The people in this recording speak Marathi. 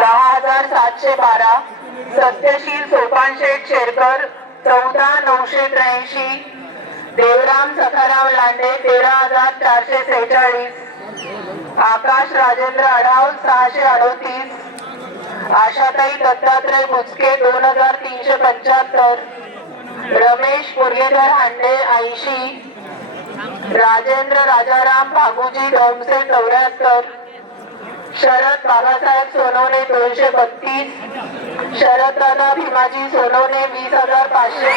दहा हजार सातशे बारा सत्यशील सोपान शेठ शेरकर चौदा नऊशे त्र्याऐंशी देवराम सखाराम लांडे तेरा हजार चारशे सेहेचाळीस आकाश राजेंद्र आढाव सहाशे अडोतीस आशाताई दत्तात्रय मुचके दोन हजार तीनशे पंच्याहत्तर रमेश मुरलीधर हांडे ऐंशी राजेंद्र राजाराम भागुजी डोमसे चौऱ्याहत्तर शरद बाबासाहेब सोनवणे दोनशे बत्तीस. शरद दादा भीमाजी सोनवणे वीस हजार पाचशे